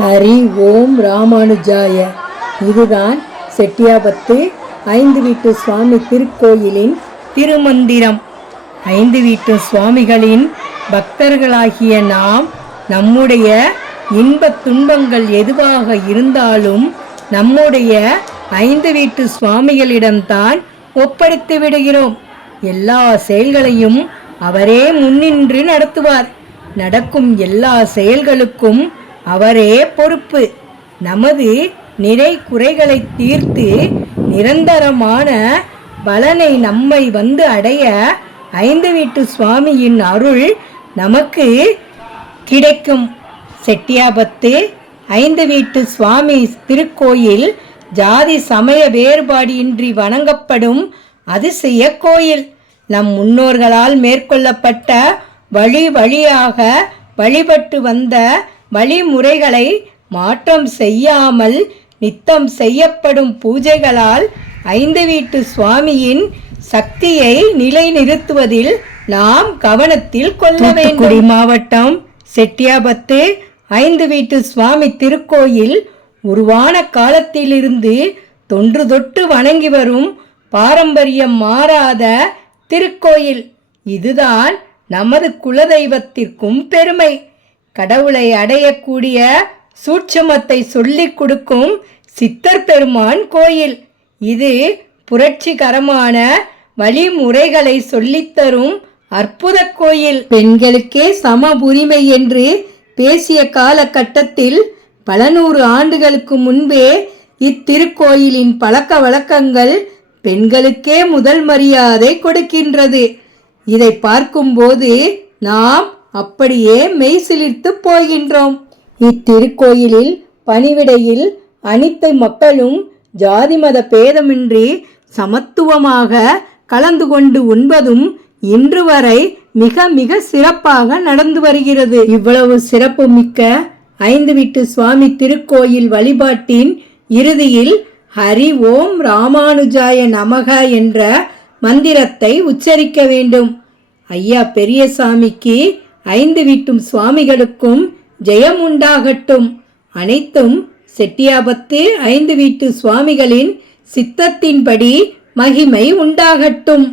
ஹரி ஓம் ராமானுஜாய. இதுதான் செட்டியாபத்து 5 வீட்டு சுவாமி திருக்கோயிலின் திருமந்திரம். 5 வீட்டு சுவாமிகளின் பக்தர்களாகிய நாம் நம்முடைய இன்பத் துன்பங்கள் எதுவாக இருந்தாலும் நம்முடைய 5 வீட்டு சுவாமிகளிடம்தான் ஒப்படைத்து விடுகிறோம். எல்லா செயல்களையும் அவரே முன்னின்று நடத்துவார். நடக்கும் எல்லா செயல்களுக்கும் அவரே பொறுப்பு. நமது நிறை குறைகளை தீர்த்து நிரந்தரமான பலனை நம்மை வந்து அடைய 5 வீட்டு சுவாமியின் அருள் நமக்கு கிடைக்கும். செட்டியாபத்து 5 வீட்டு சுவாமி திருக்கோயில் ஜாதி சமய வேறுபாடின்றி வணங்கப்படும் அதிசய கோயில். நம் முன்னோர்களால் மேற்கொள்ளப்பட்ட வழியாக வழிபட்டு வந்த வழிமுறைகளை மாற்றம் செய்யாமல் நித்தம் செய்யப்படும் பூஜைகளால் 5 வீட்டு சுவாமியின் சக்தியை நிலைநிறுத்துவதில் நாம் கவனத்தில் கொள்ள வேண்டும். மாவட்டம் செட்டியாபத்து 5 வீட்டு சுவாமி திருக்கோயில் உருவான காலத்திலிருந்து தொன்று தொட்டு வணங்கி வரும் பாரம்பரியம் மாறாத திருக்கோயில். இதுதான் நமது குலதெய்வத்திற்கும் பெருமை. கடவுளை அடையக்கூடிய சூட்சமத்தை சொல்லிக் கொடுக்கும் சித்தர் பெருமான் கோயில். இது புரட்சிகரமான வழிமுறைகளை சொல்லித்தரும் அற்புத கோயில். பெண்களுக்கே சம உரிமை என்று பேசிய காலகட்டத்தில் பல 100 ஆண்டுகளுக்கு முன்பே இத்திருக்கோயிலின் பழக்க வழக்கங்கள் பெண்களுக்கே முதல் மரியாதை கொடுக்கின்றது. இதை பார்க்கும்போது நாம் அப்படியே மெய்சிலிர்த்து போகின்றோம். இத்திருக்கோயிலில் பணிவிடையில் அனைத்து மக்களும் ஜாதி மத பேதமின்றி சமத்துவமாக கலந்து கொண்டு உண்பதும் இன்று வரை மிக மிக சிறப்பாக நடந்து வருகிறது. இவ்வளவு சிறப்பு மிக்க 5 வீட்டு சுவாமி திருக்கோயில் வழிபாட்டின் இறுதியில் ஹரி ஓம் ராமானுஜாய நமக என்ற மந்திரத்தை உச்சரிக்க வேண்டும். ஐயா பெரியசாமிக்கு 5 வீட்டும் சுவாமிகளுக்கும் ஜெயம் உண்டாகட்டும். அனைத்தும் செட்டியாபத்து 5 வீட்டு சுவாமிகளின் சித்தத்தின்படி மகிமை உண்டாகட்டும்.